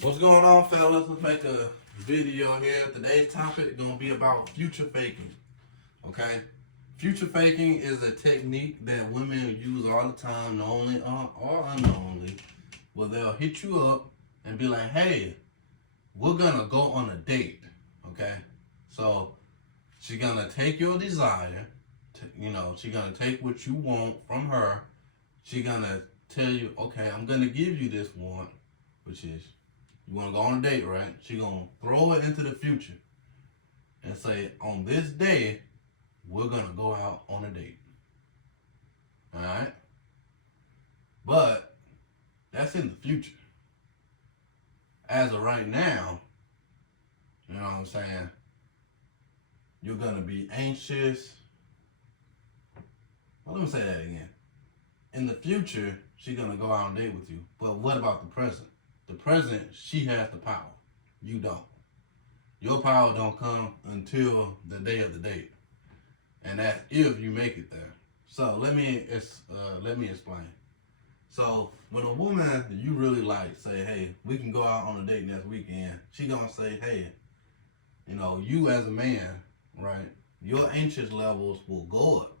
What's going on, fellas? Let's make a video here. Today's topic is gonna be about future faking. Okay, future faking is a technique that women use all the time, knowingly or unknowingly. Where they'll hit you up and be like, "Hey, we're gonna go on a date." Okay, so she's gonna take your desire. She's gonna take what you want from her. She's gonna tell you, "Okay, I'm gonna give you this want," which is you want to go on a date, right? She gonna throw it into the future and say, on this day, we're gonna go out on a date. All right, but that's in the future. As of right now, you know what I'm saying? You're gonna be anxious. Well, let me say that again. In the future, she's gonna go out on a date with you. But what about the present? The present, she has the power. You don't. Your power don't come until the day of the date, and that's if you make it there. So let me explain. So when a woman you really like say, "Hey, we can go out on a date next weekend," she gonna say, "Hey, you as a man, right? Your anxious levels will go up.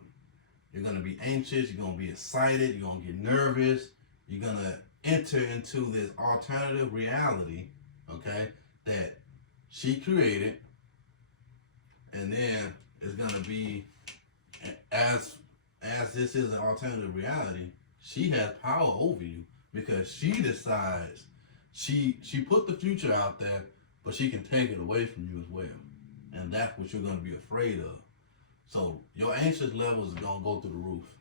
You're gonna be anxious. You're gonna be excited. You're gonna get nervous. You're gonna enter into this alternative reality, okay, that she created, and then it's gonna be as this is an alternative reality, she has power over you because she decides she put the future out there, but she can take it away from you as well, and that's what you're gonna be afraid of. So your anxious levels are gonna go through the roof.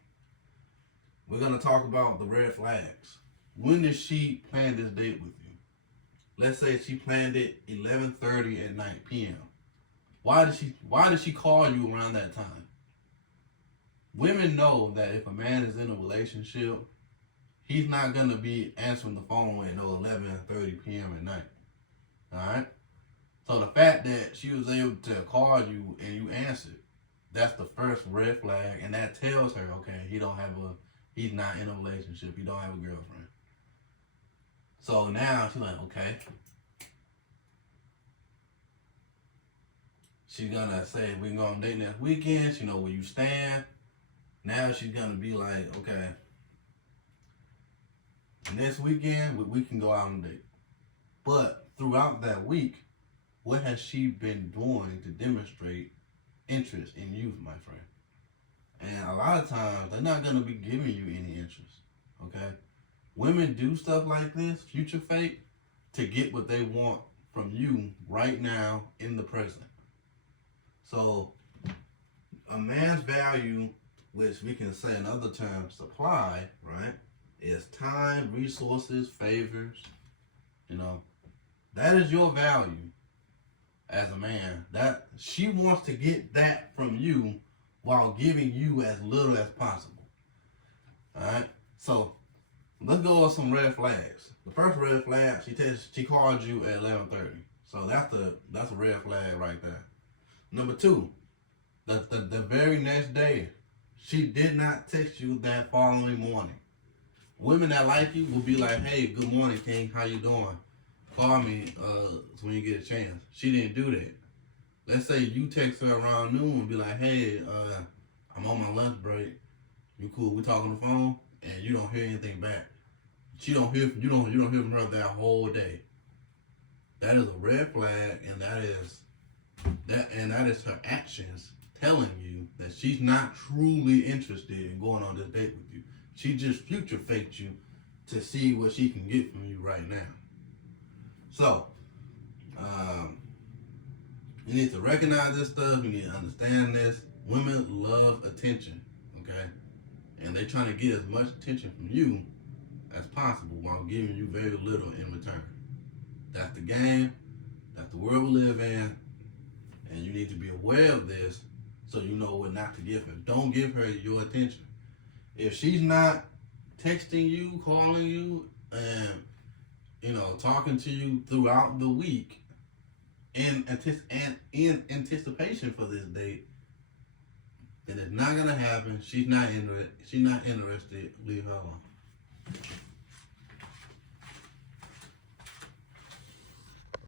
We're gonna talk about the red flags. When did she plan this date with you? Let's say she planned it 11:30 at night p.m. Why did she call you around that time? Women know that if a man is in a relationship, he's not gonna be answering the phone at 11:30 p.m. at night. Alright? So the fact that she was able to call you and you answered, that's the first red flag, and that tells her, okay, he's not in a relationship, he don't have a girlfriend. So now she's like, okay. She's gonna say, we can go on a date next weekend. She know where you stand. Now she's gonna be like, okay, next weekend we can go out on a date. But throughout that week, what has she been doing to demonstrate interest in you, my friend? And a lot of times, they're not gonna be giving you any interest, okay? Women do stuff like this, future fake, to get what they want from you right now in the present. So a man's value, which we can say another term, supply, right, is time, resources, favors. That is your value as a man. That she wants to get that from you while giving you as little as possible. All right. So let's go with some red flags. The first red flag, she called you at 11:30. So that's a red flag right there. Number two, the very next day, she did not text you that following morning. Women that like you will be like, "Hey, good morning, King. How you doing? Call me when you get a chance." She didn't do that. Let's say you text her around noon and be like, "Hey, I'm on my lunch break. You cool? We talk on the phone," and you don't hear anything back. You don't hear from her that whole day. That is a red flag, and that is her actions telling you that she's not truly interested in going on this date with you. She just future faked you to see what she can get from you right now. So, you need to recognize this stuff. You need to understand this. Women love attention, okay? And they're trying to get as much attention from you as possible while giving you very little in return. That's the game. That's the world we live in. And you need to be aware of this so you know what not to give her. Don't give her your attention. If she's not texting you, calling you, and talking to you throughout the week in anticipation for this date, then it's not gonna happen. She's not interested. Leave her alone.